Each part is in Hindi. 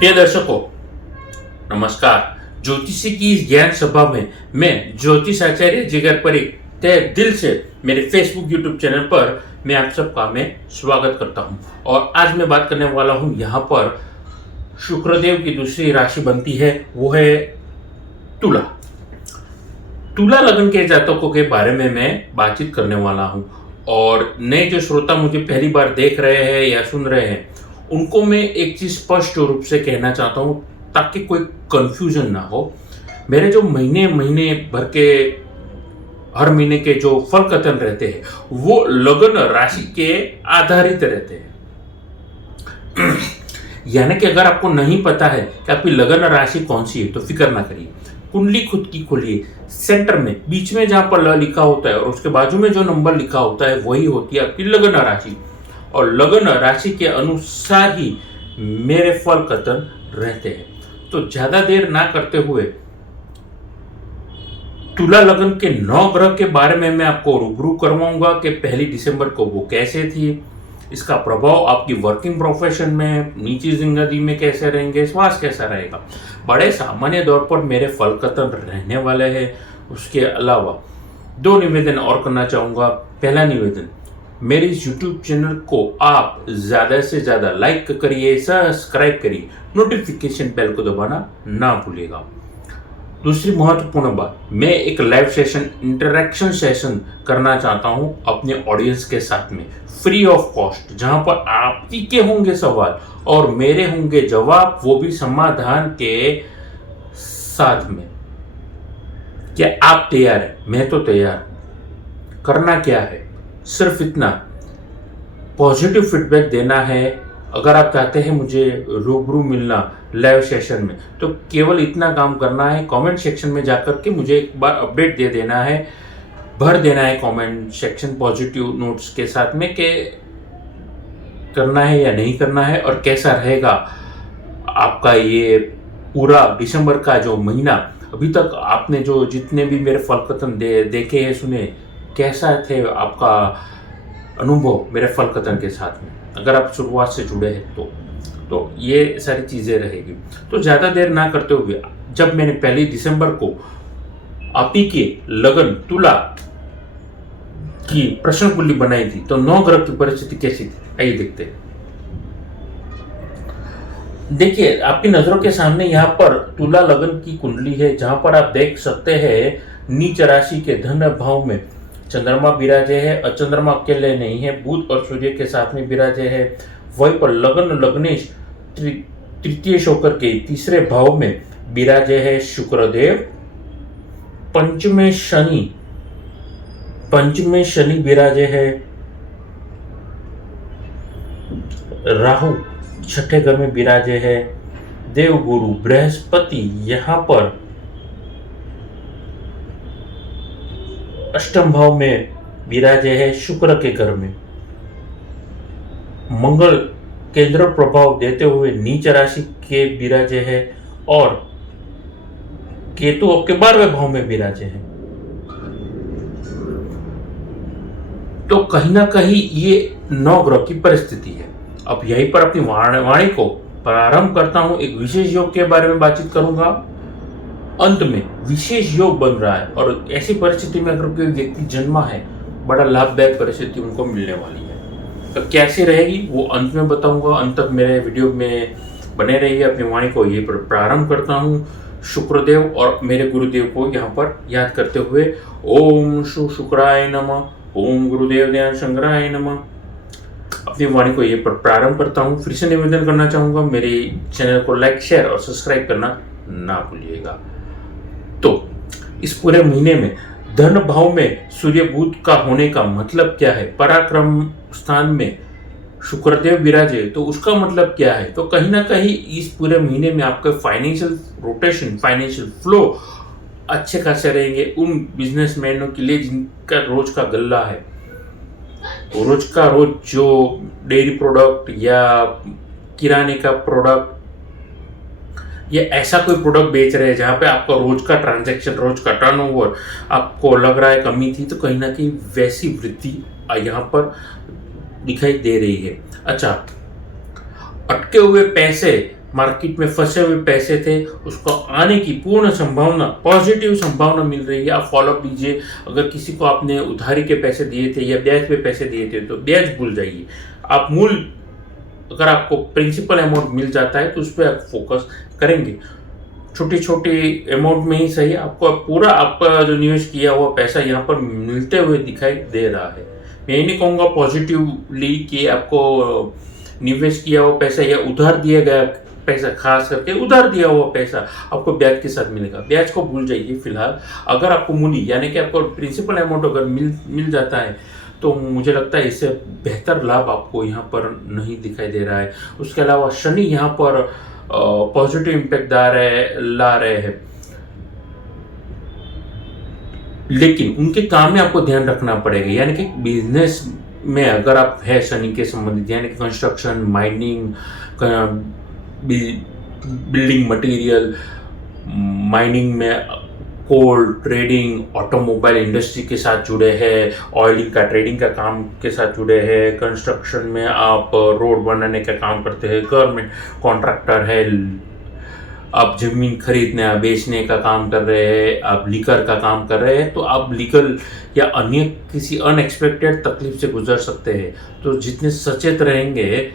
प्रिय दर्शकों, नमस्कार। ज्योतिषी की इस ज्ञान सभा में मैं ज्योतिष आचार्य जिगर परीख तहे दिल से मेरे फेसबुक यूट्यूब चैनल पर मैं आप सबका मैं स्वागत करता हूं। और आज मैं बात करने वाला हूं यहाँ पर शुक्रदेव की दूसरी राशि बनती है, वो है तुला। तुला लग्न के जातकों के बारे में मैं बातचीत करने वाला हूं। और नए जो श्रोता मुझे पहली बार देख रहे हैं या सुन रहे हैं, उनको मैं एक चीज स्पष्ट रूप से कहना चाहता हूं ताकि कोई कंफ्यूजन ना हो। मेरे जो महीने महीने भर के हर महीने के जो फल कथन रहते हैं वो लग्न राशि के आधारित रहते हैं। यानी कि अगर आपको नहीं पता है कि आपकी लग्न राशि कौन सी है तो फिक्र ना करिए। कुंडली खुद की खोलिए, सेंटर में बीच में जहां पर ल लिखा होता है और उसके बाजू में जो नंबर लिखा होता है वही होती है आपकी लग्न राशि। और लग्न राशि के अनुसार ही मेरे फल कथन रहते हैं। तो ज्यादा देर ना करते हुए तुला लग्न के 9 ग्रह के बारे में मैं आपको रूबरू करवाऊंगा कि 1 दिसंबर को वो कैसे थी, इसका प्रभाव आपकी वर्किंग प्रोफेशन में, निजी जिंदगी में कैसे रहेंगे, स्वास्थ्य कैसा रहेगा। बड़े सामान्य तौर पर मेरे फल कथन रहने वाले हैं। उसके अलावा 2 निवेदन और करना चाहूंगा। पहला निवेदन, मेरे इस YouTube चैनल को आप ज़्यादा से ज़्यादा लाइक करिए, सब्सक्राइब करिए, नोटिफिकेशन बेल को दबाना ना भूलिएगा। दूसरी महत्वपूर्ण बात, मैं एक लाइव सेशन, इंटरेक्शन सेशन करना चाहता हूं अपने ऑडियंस के साथ में, फ्री ऑफ कॉस्ट, जहां पर आपकी के होंगे सवाल और मेरे होंगे जवाब, वो भी समाधान के साथ में। क्या आप तैयार हैं? मैं तो तैयार हूं। करना क्या है? सिर्फ इतना, पॉजिटिव फीडबैक देना है। अगर आप चाहते हैं मुझे रूबरू मिलना लाइव सेशन में, तो केवल इतना काम करना है, कमेंट सेक्शन में जाकर के मुझे एक बार अपडेट दे देना है, भर देना है कमेंट सेक्शन पॉजिटिव नोट्स के साथ में कि करना है या नहीं करना है और कैसा रहेगा आपका ये पूरा दिसंबर का जो महीना। अभी तक आपने जो जितने भी मेरे फल कथन देखे हैं, सुने, कैसा थे आपका अनुभव मेरे फल कथन के साथ में, अगर आप शुरुआत से जुड़े हैं तो ये सारी चीज़ें रहेगी। तो ज़्यादा देर ना करते हुए, जब मैंने 1 दिसंबर को आप ही के लगन तुला की प्रश्न कुंडली बनाई थी तो 9 ग्रह की परिस्थिति कैसी थी, आइए देखते हैं। देखिए, आपकी नजरों के सामने यहाँ पर तुला लगन की कुंडली है, जहां पर आप देख सकते हैं नीच राशि के धन भाव में चंद्रमा विराजे है। और चंद्रमा अकेले नहीं है, बुध और सूर्य के साथ में विराजे है। वहीं पर लग्नेश तृतीय होकर के तीसरे भाव में विराजे है शुक्रदेव। पंचमे शनि विराजे है। राहु छठे घर में विराजे है। देवगुरु बृहस्पति यहाँ पर अष्टम भाव में विराजे है शुक्र के घर में। मंगल केंद्र प्रभाव देते हुए नीच राशि के विराजे है और केतु आपके 12वें भाव में विराजे है। तो कहीं ना कहीं ये 9 ग्रह की परिस्थिति है। अब यहीं पर अपनी वाणी को प्रारंभ करता हूं। एक विशेष योग के बारे में बातचीत करूंगा। अंत में विशेष योग बन रहा है और ऐसी परिस्थिति में अगर कोई व्यक्ति जन्मा है, बड़ा लाभदायक परिस्थिति उनको मिलने वाली है। तो कैसी रहेगी वो अंत में बताऊंगा। अंत तक मेरे वीडियो में बने रहिए। अपनी वाणी को ये प्रारंभ करता हूँ शुक्रदेव और मेरे गुरुदेव को यहाँ पर याद करते हुए। ओम शुक्राय नमः, ओम गुरुदेव ध्यान शंकराय नमः। अपनी वाणी को ये प्रारंभ करता हूँ। फिर से निवेदन करना चाहूंगा, मेरे चैनल को लाइक, शेयर और सब्सक्राइब करना ना भूलिएगा। तो इस पूरे महीने में धन भाव में सूर्य बुध का होने का मतलब क्या है? पराक्रम स्थान में शुक्रदेव विराजे तो उसका मतलब क्या है? तो कहीं ना कहीं इस पूरे महीने में आपका फाइनेंशियल रोटेशन, फाइनेंशियल फ्लो अच्छे खासे रहेंगे उन बिजनेसमैनों के लिए जिनका रोज का गल्ला है। रोज का रोज जो डेयरी प्रोडक्ट या किराने का प्रोडक्ट ये ऐसा कोई प्रोडक्ट बेच रहे हैं जहाँ पे आपका रोज का ट्रांजैक्शन, रोज का टर्नओवर आपको लग रहा है कमी थी, तो कहीं ना कहीं वैसी वृद्धि यहाँ पर दिखाई दे रही है। अच्छा, अटके हुए पैसे मार्केट में फंसे हुए पैसे थे उसको आने की पूर्ण संभावना, पॉजिटिव संभावना मिल रही है। आप फॉलोअप लीजिए। अगर किसी को आपने उधारी के पैसे दिए थे या ब्याज पे पैसे दिए थे तो ब्याज भूल जाइए। आप मूल, अगर आपको प्रिंसिपल अमाउंट मिल जाता है तो उस पर आप फोकस करेंगे। छोटी छोटी अमाउंट में ही सही, आपको पूरा आपका जो निवेश किया हुआ पैसा यहाँ पर मिलते हुए दिखाई दे रहा है। मैं ये नहीं कहूँगा पॉजिटिवली कि आपको निवेश किया हुआ पैसा या उधार दिया गया पैसा, खास करके उधार दिया हुआ पैसा आपको ब्याज के साथ मिलेगा। ब्याज को भूल जाइए फिलहाल। अगर आपको मूली यानी कि आपको प्रिंसिपल अमाउंट अगर मिल जाता है तो मुझे लगता है इससे बेहतर लाभ आपको यहाँ पर नहीं दिखाई दे रहा है। उसके अलावा शनि यहाँ पर पॉजिटिव इम्पैक्ट ला रहे हैं, लेकिन उनके काम में आपको ध्यान रखना पड़ेगा। यानी कि बिजनेस में अगर आप है शनि के संबंधित, यानी कि construction, mining, building material, mining में कोल ट्रेडिंग, ऑटोमोबाइल इंडस्ट्री के साथ जुड़े हैं, ऑयलिंग का ट्रेडिंग का काम के साथ जुड़े हैं, कंस्ट्रक्शन में आप रोड बनाने का काम करते हैं, गवर्नमेंट कॉन्ट्रैक्टर है, आप जमीन खरीदने या बेचने का काम कर रहे हैं, आप लीकर का काम कर रहे हैं, तो आप लीगल या अन्य किसी अनएक्सपेक्टेड तकलीफ से गुजर सकते हैं। तो जितने सचेत रहेंगे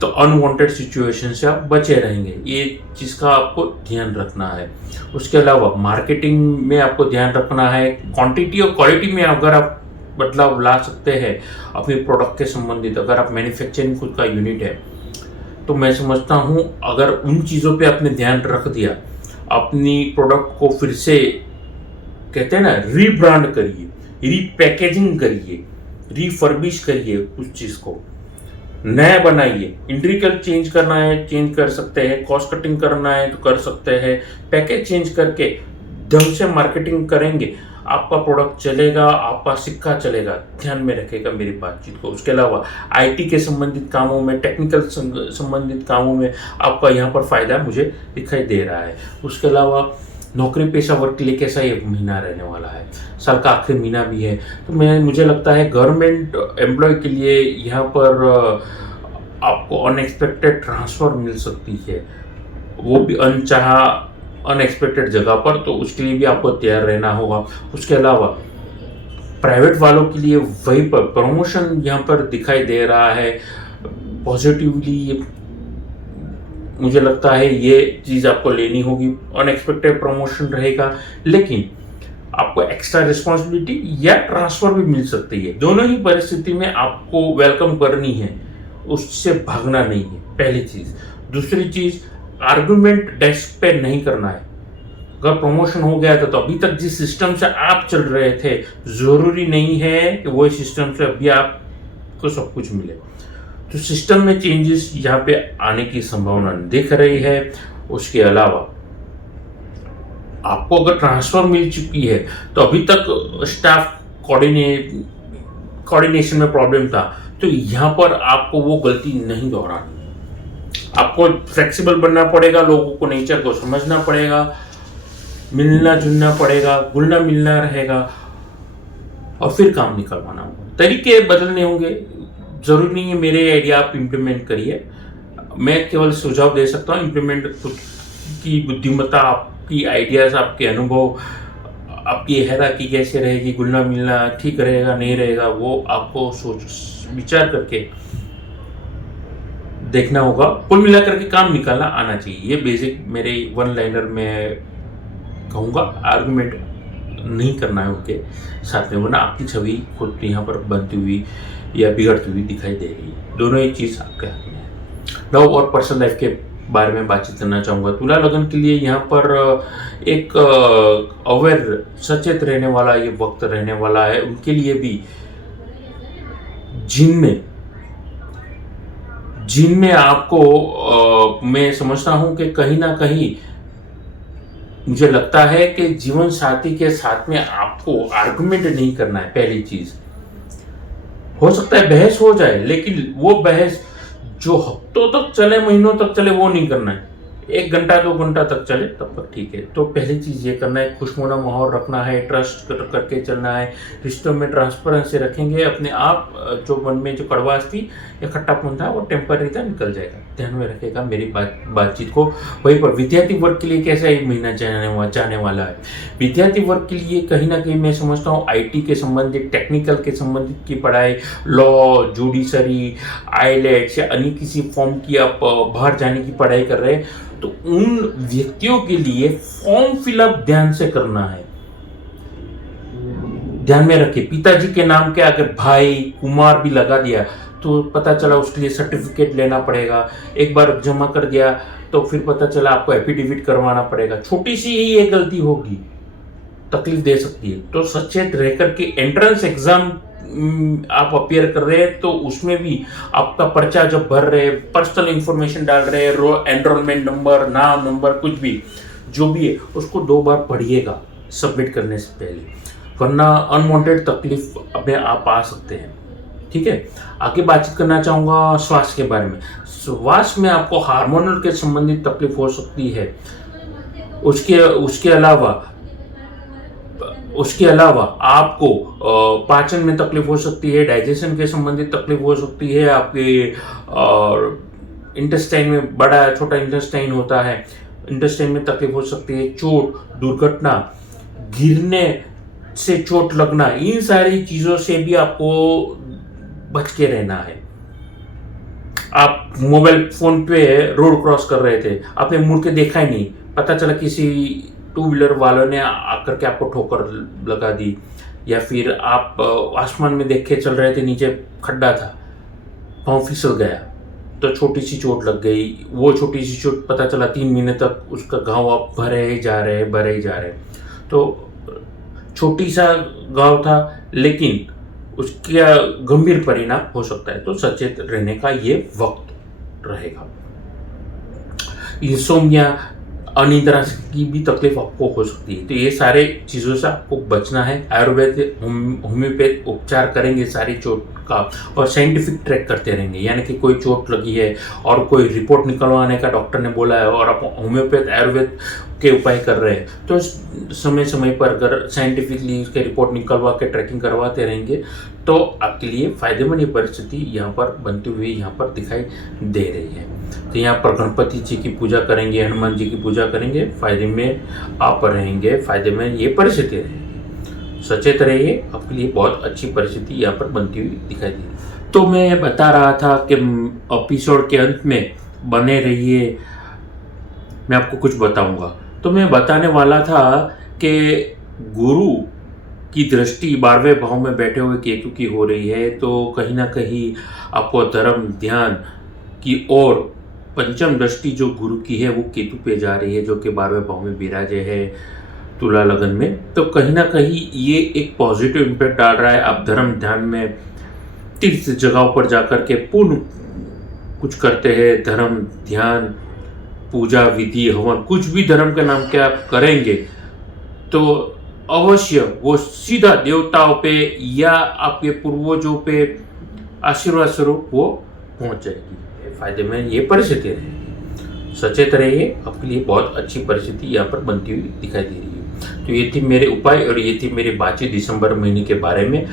तो अनवांटेड सिचुएशन से आप बचे रहेंगे। ये चीज़ का आपको ध्यान रखना है। उसके अलावा मार्केटिंग में आपको ध्यान रखना है। क्वांटिटी और क्वालिटी में अगर आप बदलाव ला सकते हैं अपने प्रोडक्ट के संबंधित, अगर आप मैन्युफैक्चरिंग खुद का यूनिट है तो मैं समझता हूँ अगर उन चीज़ों पे आपने ध्यान रख दिया, अपनी प्रोडक्ट को फिर से कहते हैं ना रीब्रांड करिए, रीपैकेजिंग करिए, रीफर्बिश करिए, उस चीज़ को नया बनाइए। इंटीरियर चेंज करना है चेंज कर सकते हैं, कॉस्ट कटिंग करना है तो कर सकते हैं, पैकेज चेंज करके ढंग से मार्केटिंग करेंगे, आपका प्रोडक्ट चलेगा, आपका सिक्का चलेगा। ध्यान में रखेगा मेरी बातचीत को। उसके अलावा आईटी के संबंधित कामों में, टेक्निकल संबंधित कामों में आपका यहाँ पर फायदा मुझे दिखाई दे रहा है। उसके अलावा नौकरी पेशा वर्ग के लिए कैसा ये महीना रहने वाला है, साल का आखिरी महीना भी है, तो मुझे लगता है गवर्नमेंट एम्प्लॉय के लिए यहाँ पर आपको अनएक्सपेक्टेड ट्रांसफ़र मिल सकती है, वो भी अनचाहा अनएक्सपेक्टेड जगह पर, तो उसके लिए भी आपको तैयार रहना होगा। उसके अलावा प्राइवेट वालों के लिए वहीं पर प्रमोशन यहाँ पर दिखाई दे रहा है पॉजिटिवली। मुझे लगता है ये चीज़ आपको लेनी होगी। अनएक्सपेक्टेड प्रमोशन रहेगा, लेकिन आपको एक्स्ट्रा रिस्पॉन्सिबिलिटी या ट्रांसफर भी मिल सकती है। दोनों ही परिस्थिति में आपको वेलकम करनी है, उससे भागना नहीं है, पहली चीज़। दूसरी चीज़, आर्गुमेंट डेस्क पे नहीं करना है। अगर प्रमोशन हो गया था तो अभी तक जिस सिस्टम से आप चल रहे थे, ज़रूरी नहीं है कि वही सिस्टम से अभी आपको सब कुछ मिले। तो सिस्टम में चेंजेस यहाँ पे आने की संभावना दिख रही है। उसके अलावा आपको अगर ट्रांसफर मिल चुकी है तो अभी तक स्टाफ कोऑर्डिनेशन में प्रॉब्लम था, तो यहाँ पर आपको वो गलती नहीं दोहरानी। आपको फ्लेक्सिबल बनना पड़ेगा, लोगों को नेचर को समझना पड़ेगा, मिलना जुलना पड़ेगा, घुलना मिलना रहेगा और फिर काम निकलवाना होगा। तरीके बदलने होंगे। जरूरी नहीं है मेरे आइडिया आप इम्प्लीमेंट करिए, मैं केवल सुझाव दे सकता हूँ। इम्प्लीमेंट खुद की बुद्धिमत्ता, आपकी आइडियाज, आपके अनुभव, आपकी हैराकी कैसे रहेगी, घुलना मिलना ठीक रहेगा नहीं रहेगा, वो आपको सोच विचार करके देखना होगा। कुल मिलाकर के काम निकालना आना चाहिए। ये बेसिक मेरे वन लाइनर में कहूँगा। आर्गुमेंट नहीं करना है उनके साथ में, वरना आपकी छवि खुद यहाँ पर बनती हुई या बिगड़ती हुई दिखाई दे रही है। दोनों ही चीज़ आपके हाथ में है। लव और पर्सनल लाइफ के बारे में बातचीत करना चाहूँगा। तुला लगन के लिए यहाँ पर एक अवेयर, सचेत रहने वाला ये वक्त रहने वाला है। उनके लिए भी जिनमें आपको मैं समझता हूँ कि कहीं ना कहीं मुझे लगता है कि जीवन साथी के साथ में आपको आर्गुमेंट नहीं करना है। पहली चीज, हो सकता है बहस हो जाए, लेकिन वो बहस जो हफ्तों तक चले, महीनों तक चले, वो नहीं करना है। 1 घंटा 2 घंटा तक चले तब तक ठीक है। तो पहली चीज़ ये करना है, खुशनुमा माहौल रखना है, ट्रस्ट करके चलना है, रिश्तों में ट्रांसपेरेंसी रखेंगे, अपने आप जो मन में जो कड़वास थी या खट्टापन था वो टेम्पररी था, निकल जाएगा। ध्यान में रखेगा मेरी बातचीत को। वहीं पर विद्यार्थी वर्ग के लिए कैसा एक महीना जाने वाला है। विद्यार्थी वर्ग के लिए कहीं ना कहीं मैं समझता हूँ IT के संबंधित, टेक्निकल के संबंधित की पढ़ाई, लॉ, जुडिशरी, आईलेट्स या अन्य किसी फॉर्म की आप बाहर जाने की पढ़ाई कर रहे हैं तो उन व्यक्तियों के लिए फॉर्म फिलअप ध्यान से करना है। ध्यान में रखिए, पिताजी के नाम के अगर भाई कुमार भी लगा दिया तो पता चला उसके लिए सर्टिफिकेट लेना पड़ेगा। एक बार जमा कर दिया तो फिर पता चला आपको एफिडेविट करवाना पड़ेगा। छोटी सी ही ये गलती होगी, तकलीफ दे सकती है। तो सचेत रहकर के एंट्रेंस एग्जाम आप अपियर कर रहे हैं तो उसमें भी आपका पर्चा जब भर रहे, पर्सनल इंफॉर्मेशन डाल रहे हैं, एनरोलमेंट नंबर, नाम, नंबर, कुछ भी जो भी है उसको 2 बार पढ़िएगा सबमिट करने से पहले, वरना अनवांटेड तकलीफ अपने आप आ सकते हैं। ठीक है, आगे बातचीत करना चाहूँगा स्वास्थ्य के बारे में। स्वास्थ्य में आपको हार्मोनल के संबंधित तकलीफ हो सकती है। उसके अलावा आपको पाचन में तकलीफ हो सकती है, डाइजेशन के संबंधित तकलीफ हो सकती है, आपके इंटेस्टाइन में, बड़ा छोटा इंटेस्टाइन होता है, इंटेस्टाइन में तकलीफ हो सकती है, चोट, दुर्घटना, गिरने से चोट लगना, इन सारी चीज़ों से भी आपको बच के रहना है। आप मोबाइल फोन पे रोड क्रॉस कर रहे थे, आपने मुड़ के देखा ही नहीं, पता चला किसी 2 व्हीलर वालों ने आकर के आपको ठोकर लगा दी, या फिर आप आसमान में देख के चल रहे थे, नीचे खड्डा था, पाँव फिसल गया तो छोटी सी चोट लग गई। वो छोटी सी चोट पता चला 3 महीने तक उसका घाव आप भरे ही जा रहे। तो छोटी सा घाव था लेकिन उसका गंभीर परिणाम हो सकता है। तो सचेत रहने का ये वक्त रहेगा। इंसोम्निया, अनिद्रा की भी तकलीफ आपको हो सकती है। तो ये सारे चीज़ों से आपको बचना है। आयुर्वेद, होम्योपैथ उपचार करेंगे सारी चोट का और साइंटिफिक ट्रैक करते रहेंगे। यानी कि कोई चोट लगी है और कोई रिपोर्ट निकलवाने का डॉक्टर ने बोला है और आप होम्योपैथ, आयुर्वेद के उपाय कर रहे हैं तो समय समय पर अगर साइंटिफिकली उसके रिपोर्ट निकलवा के ट्रैकिंग करवाते रहेंगे तो आपके लिए फायदेमंद ये परिस्थिति यहाँ पर बनती हुई यहाँ पर दिखाई दे रही है। तो यहाँ पर गणपति जी की पूजा करेंगे, हनुमान जी की पूजा करेंगे, फायदे में आप रहेंगे, फायदे में ये परिस्थिति रहेगी। सचेत रहिए, आपके लिए बहुत अच्छी परिस्थिति यहाँ पर बनती हुई दिखाई दे रही है। तो मैं बता रहा था कि एपिसोड के अंत में बने रहिए, मैं आपको कुछ बताऊंगा। तो मैं बताने वाला था कि गुरु की दृष्टि 12वें भाव में बैठे हुए केतु की हो रही है, तो कहीं ना कहीं आपको धर्म ध्यान की ओर पंचम दृष्टि जो गुरु की है वो केतु पे जा रही है, जो कि 12वें भाव में विराजे है तुला लगन में। तो कहीं ना कहीं ये एक पॉजिटिव इम्पैक्ट डाल रहा है। आप धर्म ध्यान में तीर्थ जगहों पर जाकर के पूर्ण कुछ करते हैं, धर्म ध्यान, पूजा विधि, हवन, कुछ भी धर्म के नाम के आप करेंगे तो अवश्य वो सीधा देवताओं पे या आपके पूर्वजों पे आशीर्वाद स्वरूप वो पहुंच जाएगी। फायदे में ये परिस्थिति रहेगी। सचेत रहिए, आपके लिए बहुत अच्छी परिस्थिति यहाँ पर बनती हुई दिखाई दे रही है। तो ये थी मेरे उपाय और ये थी मेरी बातचीत दिसंबर महीने के बारे में।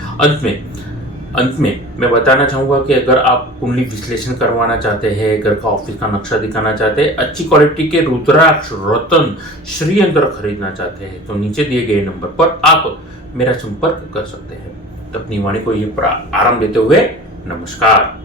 अंत में मैं बताना चाहूँगा कि अगर आप कुंडली विश्लेषण करवाना चाहते हैं, घर का ऑफिस का नक्शा दिखाना चाहते हैं, अच्छी क्वालिटी के रुद्राक्ष, रत्न, श्रीयंत्र खरीदना चाहते हैं तो नीचे दिए गए नंबर पर आप मेरा संपर्क कर सकते हैं। तो अपनी वाणी को ये आराम देते हुए नमस्कार।